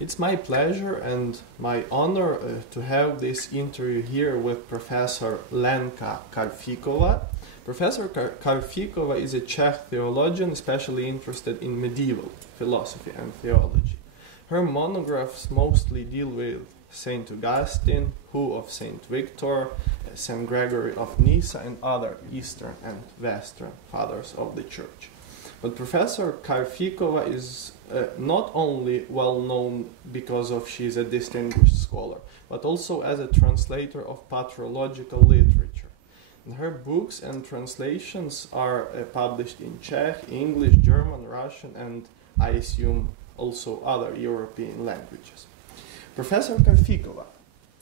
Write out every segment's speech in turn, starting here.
It's my pleasure and my honor to have this interview here with Professor Lenka Karfikova. Professor Karfikova is a Czech theologian especially interested in medieval philosophy and theology. Her monographs mostly deal with Saint Augustine, who of Saint Victor, Saint Gregory of Nyssa, and other Eastern and Western fathers of the Church. But Professor Karfikova is not only well known because she is a distinguished scholar, but also as a translator of patrological literature. And her books and translations are published in Czech, English, German, Russian, and I assume also other European languages. Professor Karfikova,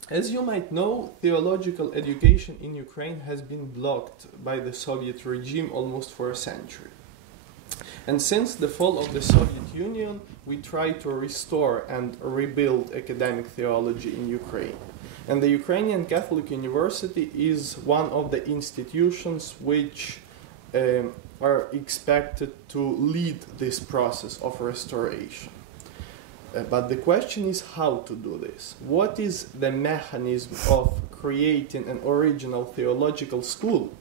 as you might know, theological education in Ukraine has been blocked by the Soviet regime almost for a century. And since the fall of the Soviet Union, we try to restore and rebuild academic theology in Ukraine. And the Ukrainian Catholic University is one of the institutions which are expected to lead this process of restoration. But the question is how to do this. What is the mechanism of creating an original theological school?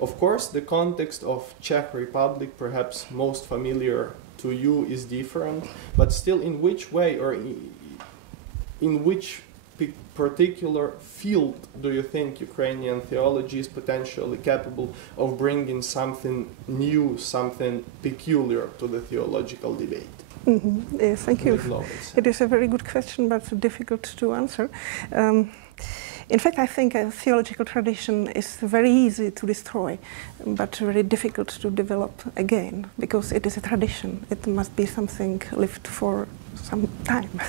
Of course, the context of Czech Republic, perhaps most familiar to you, is different, but still in which way or in which particular field do you think Ukrainian theology is potentially capable of bringing something new, something peculiar to the theological debate? Thank you. It is a very good question, but difficult to answer. In fact, I think a theological tradition is very easy to destroy, but very difficult to develop again, because it is a tradition. It must be something lived for some time.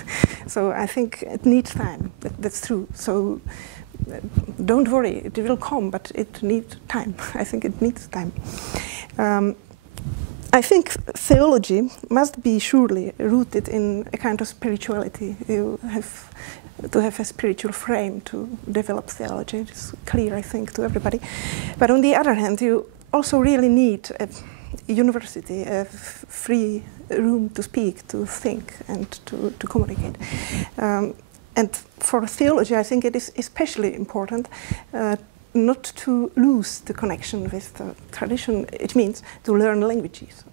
So I think it needs time. That's true. So don't worry, it will come, but it needs time. I think it needs time. I think theology must be surely rooted in a kind of spirituality. You have to have a spiritual frame to develop theology. It's clear, I think, to everybody. But on the other hand, you also really need a university, a free room to speak, to think, and to communicate. And for theology, I think it is especially important not to lose the connection with the tradition. It means to learn languages.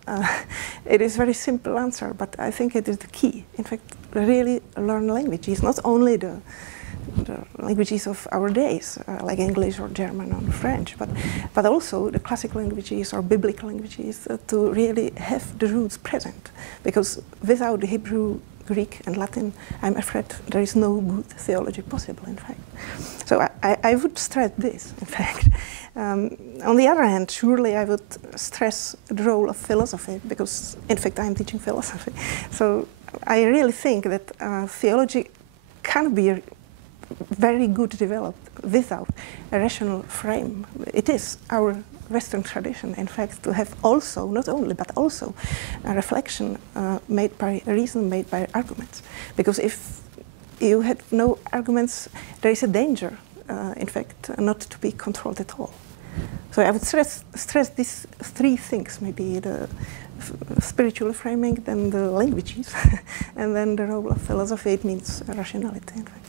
It is a very simple answer, but I think it is the key. In fact, really learn languages, not only the languages of our days, like English or German or French, but also the classical languages or biblical languages, to really have the roots present. Because without the Hebrew, Greek and Latin, I'm afraid there is no good theology possible, in fact. So I would stress this, in fact. On the other hand, surely I would stress the role of philosophy, because, in fact, I'm teaching philosophy. So I really think that theology can be very good developed without a rational frame. It is our Western tradition, in fact, to have also, not only, but also a reflection made by reason, made by arguments. Because if you have no arguments, there is a danger, in fact, not to be controlled at all. So I would stress these three things, maybe the spiritual framing, then the languages, and then the role of philosophy. It means rationality, in fact.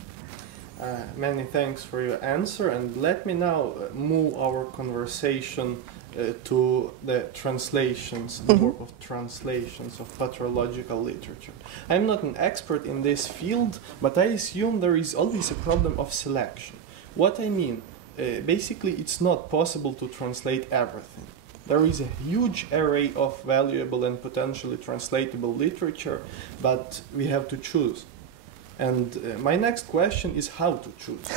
Many thanks for your answer, and let me now move our conversation to the translations, the work of translations of patrological literature. I'm not an expert in this field, but I assume there is always a problem of selection. What I mean, basically it's not possible to translate everything. There is a huge array of valuable and potentially translatable literature, but we have to choose. And my next question is how to choose.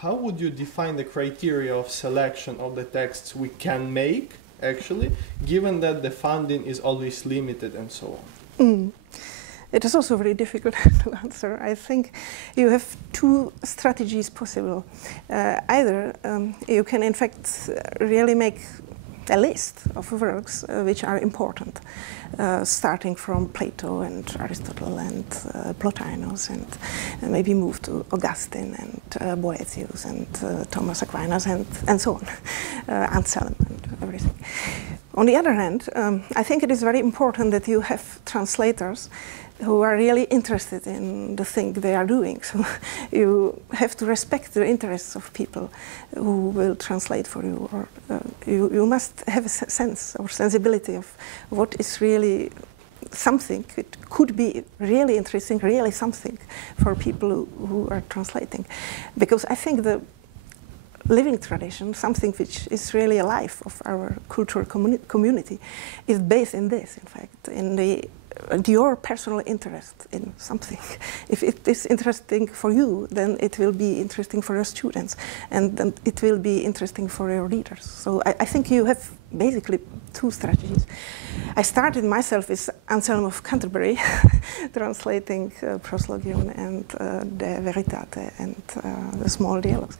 How would you define the criteria of selection of the texts we can make, actually, given that the funding is always limited and so on? It is also very difficult to answer. I think you have two strategies possible. Either you can, in fact, really make a list of works which are important, starting from Plato and Aristotle and Plotinus, and maybe move to Augustine and Boethius and Thomas Aquinas and so on, Anselm and everything. On the other hand, I think it is very important that you have translators who are really interested in the thing they are doing. So you have to respect the interests of people who will translate for you, or you must have a sense or sensibility of what is really something. It could be really interesting, really something for people who are translating. Because I think the living tradition, something which is really alive of our cultural community, is based in this, in fact, in your personal interest in something. If it is interesting for you, then it will be interesting for your students, and then it will be interesting for your readers. So I think you have basically two strategies. I started myself with Anselm of Canterbury, translating Proslogion and De Veritate and the small dialogues.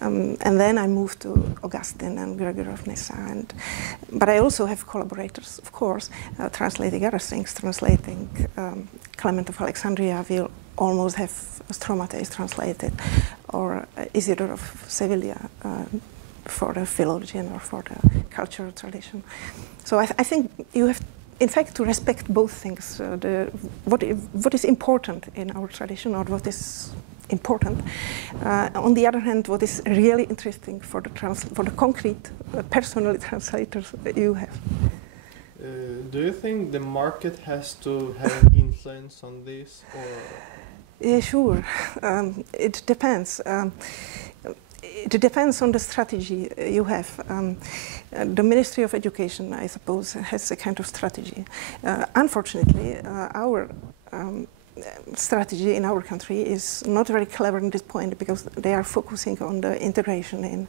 And then I moved to Augustine and Gregory of Nyssa. But I also have collaborators, of course, translating other things, translating Clement of Alexandria. We'll almost have Stromates translated, or Isidore of Sevilla, for the philology or for the cultural tradition. So I think you have, in fact, to respect both things, what is important in our tradition, or what is important. On the other hand, what is really interesting for the concrete, personal translators you have. Do you think the market has to have an influence on this, or? Yeah, sure. It depends. It depends on the strategy you have. The Ministry of Education, I suppose, has a kind of strategy. Unfortunately, our strategy in our country is not very clever at this point, because they are focusing on the integration in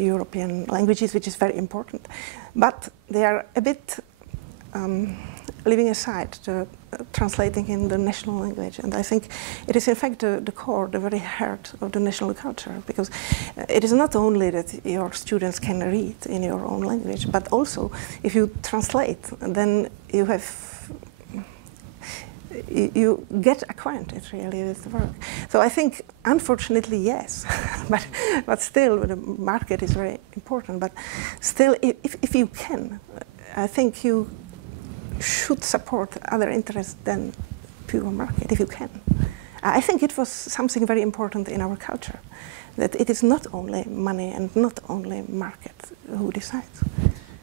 European languages, which is very important. But they are a bit leaving aside the translating in the national language. And I think it is in fact the core, the very heart of the national culture, because it is not only that your students can read in your own language, but also if you translate, then you have you get acquainted really with the work. So I think, unfortunately, yes, but still the market is very important. But still, if you can, I think you should support other interests than pure market, if you can. I think it was something very important in our culture, that it is not only money and not only market who decides.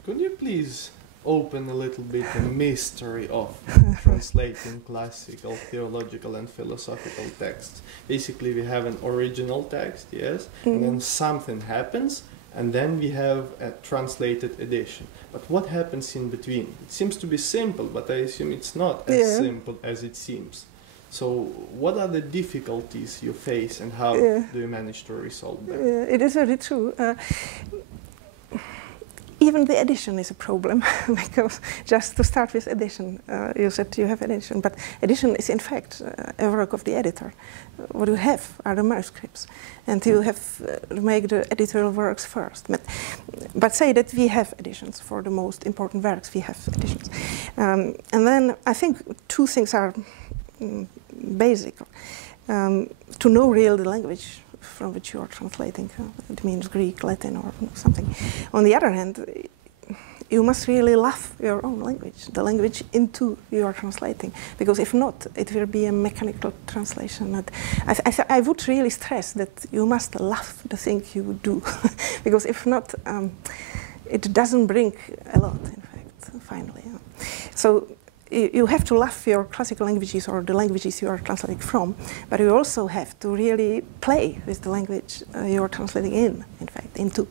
Could you please open a little bit the mystery of translating classical, theological and philosophical texts? Basically, we have an original text, yes, and then something happens, and then we have a translated edition. But what happens in between? It seems to be simple, but I assume it's not as simple as it seems. So what are the difficulties you face, and how do you manage to resolve them? It is very true. Even the edition is a problem, because just to start with edition, you said you have edition, but edition is in fact a work of the editor. What you have are the manuscripts, and you have to make the editorial works first. But say that we have editions for the most important works, we have editions. And then I think two things are basic. To know really the language from which you are translating, it means Greek, Latin, or something. On the other hand, you must really love your own language, the language into you are translating, because if not, it will be a mechanical translation. I would really stress that you must love the thing you do, because if not, it doesn't bring a lot, in fact, finally. So you have to love your classical languages or the languages you are translating from, but you also have to really play with the language you are translating in fact, into.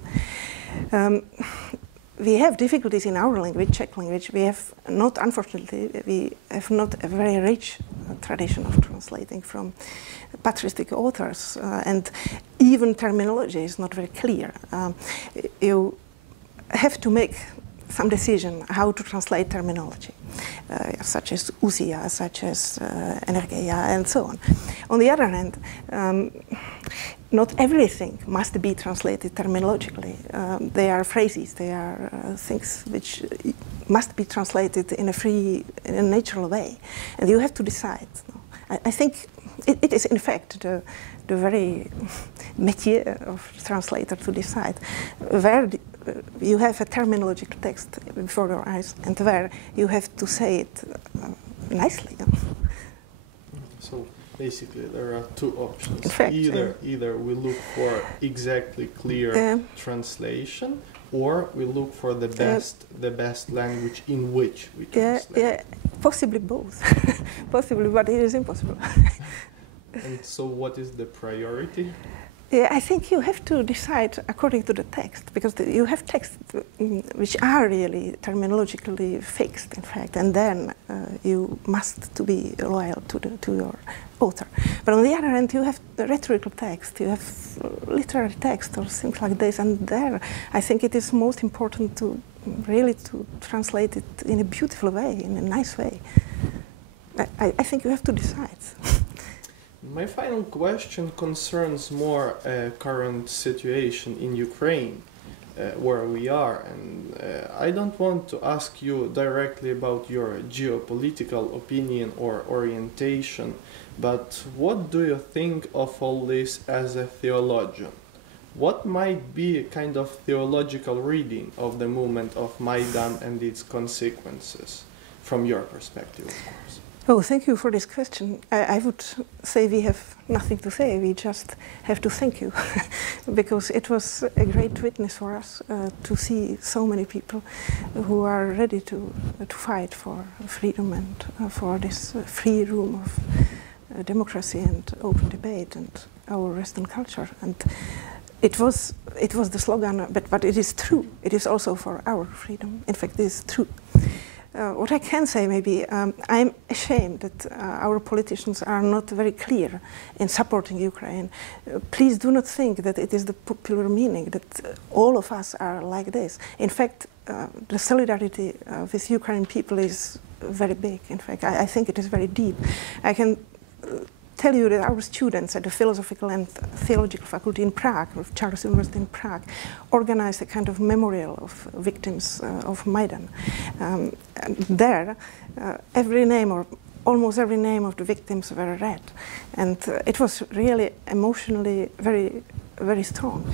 We have difficulties in our language, Czech language. We have not, unfortunately, we have not a very rich tradition of translating from patristic authors, and even terminology is not very clear. You have to make some decision how to translate terminology, such as ousia, such as energeia, and so on. On the other hand, not everything must be translated terminologically. There are phrases, there are things which must be translated in a natural way, and you have to decide. I think it is, in fact, the very métier of translator to decide where you have a terminological text before your eyes and where you have to say it nicely. Basically, there are two options. In fact, either we look for exactly clear translation, or we look for the best language in which we translate. Yeah, possibly both. Possibly, but it is impossible. And so what is the priority? Yeah, I think you have to decide according to the text, because you have texts which are really terminologically fixed, in fact, and then you must to be loyal to your author. But on the other hand, you have the rhetorical text, you have literary text or things like this, and there I think it is most important to really to translate it in a beautiful way, in a nice way. I think you have to decide. My final question concerns more current situation in Ukraine, where we are, and I don't want to ask you directly about your geopolitical opinion or orientation, but what do you think of all this as a theologian? What might be a kind of theological reading of the movement of Maidan and its consequences, from your perspective, of course? Oh, thank you for this question. I would say we have nothing to say. We just have to thank you, because it was a great witness for us to see so many people who are ready to fight for freedom and for this free room of democracy and open debate and our Western culture. And it was the slogan, but it is true. It is also for our freedom. In fact, it is true. What I can say, maybe, I'm ashamed that our politicians are not very clear in supporting Ukraine. Please do not think that it is the popular meaning, that all of us are like this. In fact, the solidarity with Ukrainian people is very big. In fact, I think it is very deep. I can tell you that our students at the Philosophical and Theological Faculty in Prague, of Charles University in Prague, organized a kind of memorial of victims of Maidan. And there, every name, or almost every name of the victims were read. And it was really emotionally very, very strong.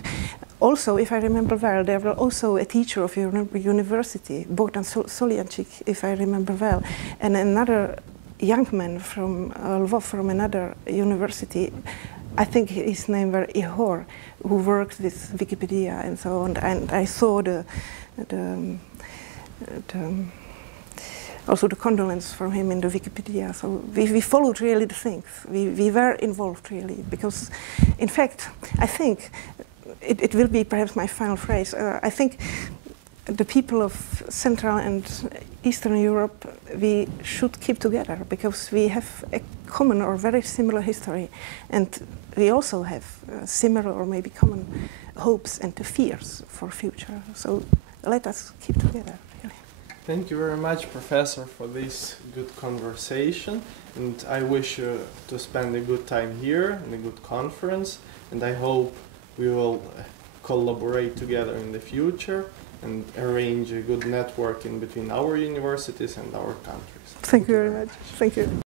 Also, if I remember well, there was also a teacher of university, Bogdan Soljanchik, if I remember well, and another young man from Lvov, from another university. I think his name was Ihor, who worked with Wikipedia and so on. And I saw also the condolence from him in the Wikipedia. So we followed really the things. We were involved really, because in fact, I think it will be perhaps my final phrase. I think the people of Central and Eastern Europe, we should keep together, because we have a common or very similar history, and we also have similar or maybe common hopes and fears for future. So let us keep together, really. Thank you very much, Professor, for this good conversation, and I wish you to spend a good time here in a good conference, and I hope we will collaborate together in the future and arrange a good networking between our universities and our countries. Thank you very much. Thank you.